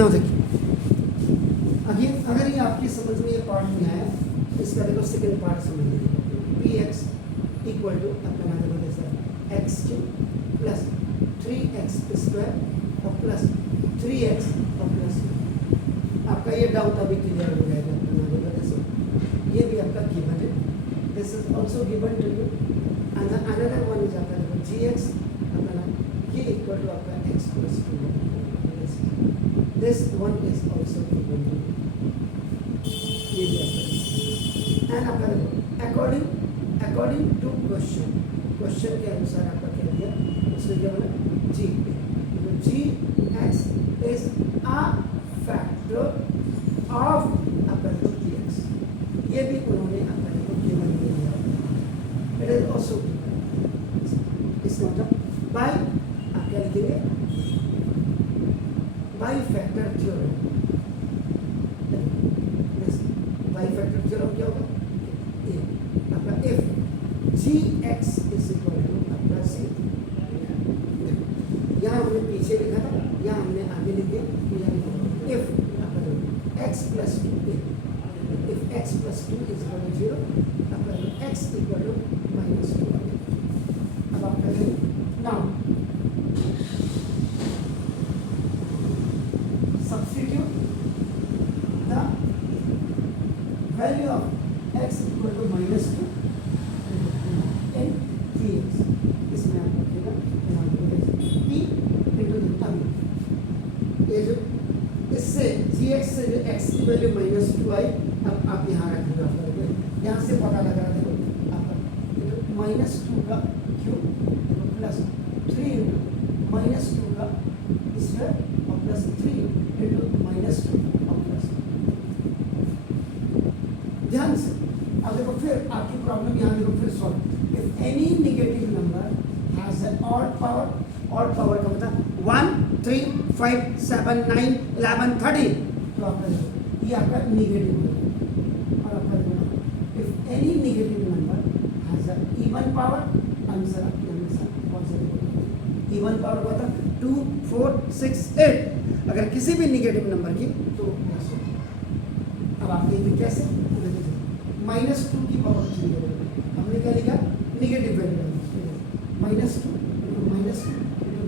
ना देखिए अगर ये आपकी समझ में ये पार्ट नहीं आया, इसका देखो सेकंड पार्ट समझ लीजिए। पी एक्स इक्वल टू अपना ना देखो जैसा x cube plus 3x square और प्लस 3x और प्लस, आपका ये डाउट अभी क्लियर हो जाएगा अपना ना देखो जैसे ये भी आपका गिवन है, this is also given to you, and another one is आपका देखो gx अपना ये इक्वल टू आपका x plus 2, this one is also given to ये भी आपका, एंड आपका देखो अकॉर्डिंग टू क्वेश्चन के अनुसार आपका क्या दिया, उसने क्या बोला जी x is a factor of आपका देखो gx, ये भी उन्होंने आपका देखो गिवन दिया, इट इज ऑल्सो इसका मतलब बाय आप क्या लिखेंगे by factor theorem, by factor theorem क्या होगा आपका if gx is equal to आपका c, यहाँ हमने पीछे लिखा था, यहाँ हमने आगे लिख दिया, if आपका x plus 2 if x plus 2 is equal to 0 आपका x equal to minus 2, अब आप करेंगे now substitute the value of x equal to minus 2 in dx, इसमें आप रखिएगा p into the w, ये जो इससे gx से जो x की वैल्यू minus 2 आई, अब आप यहाँ रखिएगा, यहाँ से पता लग रहा देखो आपका minus 2 का क्यूब प्लस 3 into minus 2 का स्क्वायर और प्लस 3 into minus 2 और प्लस, ध्यान से अब देखो फिर आपकी प्रॉब्लम यहाँ देखो फिर solve, if any negative number has an odd power का मतलब 1 3 5 7 9 11 13, तो आपका ये आपका नेगेटिव है, और आपका if any negative number has an even power, answer आपके हमेशा पॉजिटिव, इवन पावर का मतलब 2 4 6 8, अगर किसी भी नेगेटिव नंबर की तो प्लस हो, अब आप देखेंगे कैसे, माइनस 2 की पावर 3 है, हमने क्या लिखा negative value minus 2 into minus 2 into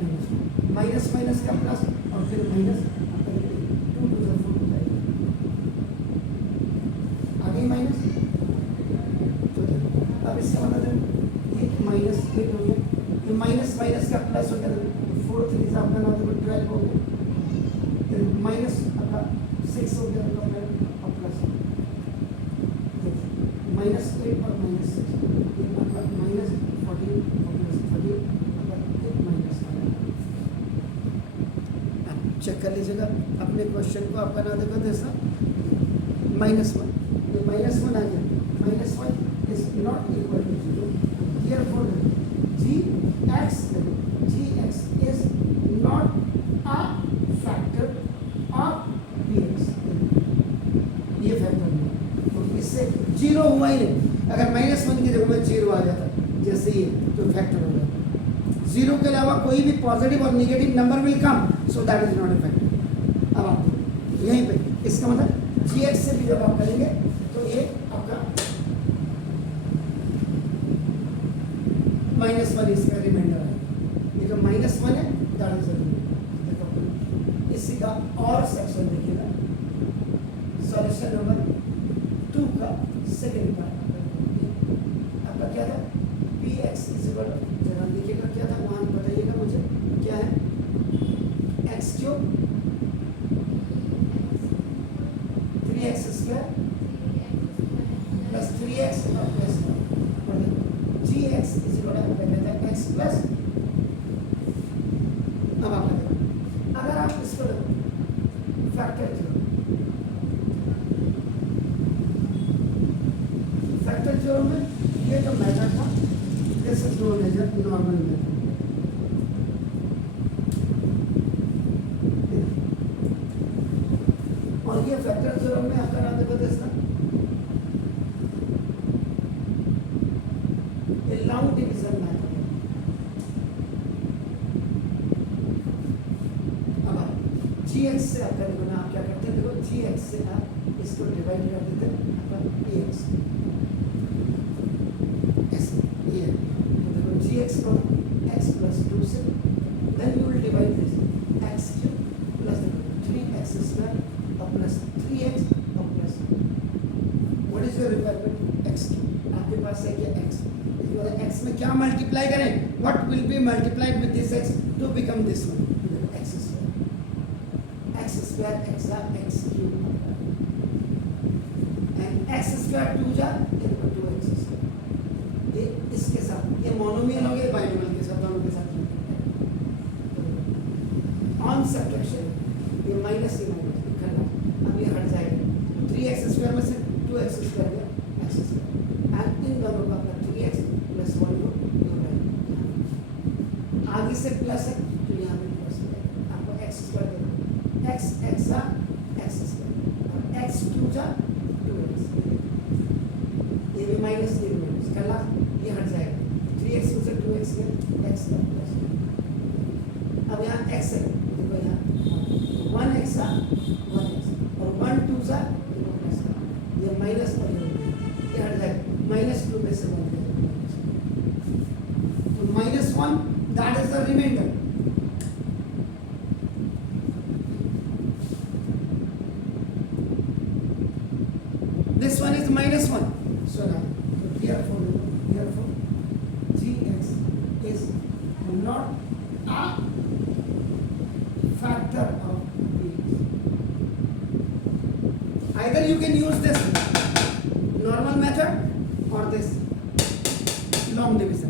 minus minus का प्लस और फिर माइनस 2 टू द 4 हो जाएगा, आगे माइनस, तो अब इसका मतलब ये माइनस 8 हो गया, ये माइनस माइनस का प्लस हो गया, तो 4 3 से आपका ना तो 12 हो गया, फिर माइनस आपका 6 हो गया और प्लस माइनस 8 और माइनस 6 माइनस 14 और प्लस 13 माइनस, चेक कर लीजिएगा अपने क्वेश्चन को, आपका ना देखो जैसा -1, ये -1 आ गया, -1 is not equal to 0, therefore gx is not a factor of px, ये फैक्टर नहीं, तो इससे 0 हुआ ही नहीं, अगर -1 की जगह में 0 आ जाता जैसे ये तो फैक्टर हो जाता, 0 के अलावा कोई भी पॉजिटिव और negative number will come, so that is not a factor. अब आप यहीं पे इसका मतलब gx से भी जब आप करेंगे तो ये आपका -1 इसका रिमाइंडर है, ये जो -1 है दैट इज देखो इसी का और सेक्शन देखिएगा, सॉल्यूशन नंबर 2 का सेकंड पार्ट आपका क्या था, px इज इक्वल टू, जरा देखिएगा क्या था वहां बताइएगा मुझे क्या है, x cube 3x square plus 3x और plus gx is equal to कहते हैं x प्लस, अब आप अगर आप इसको फैक्टर थ्योरम में ये जो मेथड था this is known as normal method, और ये फैक्टर थ्योरम में आपका नाम देखो इसका ए लॉन्ग डिवीजन मेथड, अब gx से आपका देखो ना, आप क्या करते हैं, देखो जी एक्स से आप इसको डिवाइड कर देते हैं अपन ई एक्स ऐसे ये, तो देखो जी एक्स को एक्स प्लस 2 से, then you will divide this x cube plus 3x square और प्लस 3x और plus what is your requirement x cube, आपके पास है क्या एक्स, इसके बाद एक्स में क्या मल्टीप्लाई करें, what will be multiplied with this x to become this one, x square x cube and x square 2 जा 2x स्क्वायर, ये इसके साथ ये मोनोमियल हो गया, बाइनोमियल के साथ दोनों के साथ ऑन सब्ट्रैक्शन ये माइनस निकलना, अब ये हट जाएगा 3x स्क्वायर में से 2x स्क्वायर गया x स्क्वायर एंड इन दोनों का 3x प्लस 1 को आगे से प्लस है तो यहाँ पे प्लस है, आपको x स्क्वायर देना, x स्क्वायर और x क्यूब जा 2x, ये भी माइनस ये भी माइनस कल ये हट जाएगा 3x में से 2x गया x का प्लस, अब यहाँ x है देखो यहाँ 1x और 1 2 जा प्लस, ये माइनस और ये हट जाएगा माइनस 2 में से 1 तो minus 1 that is the remainder. This one is minus 1. So now, therefore, gx is not a factor of bx. Either you can use this normal method or this long division.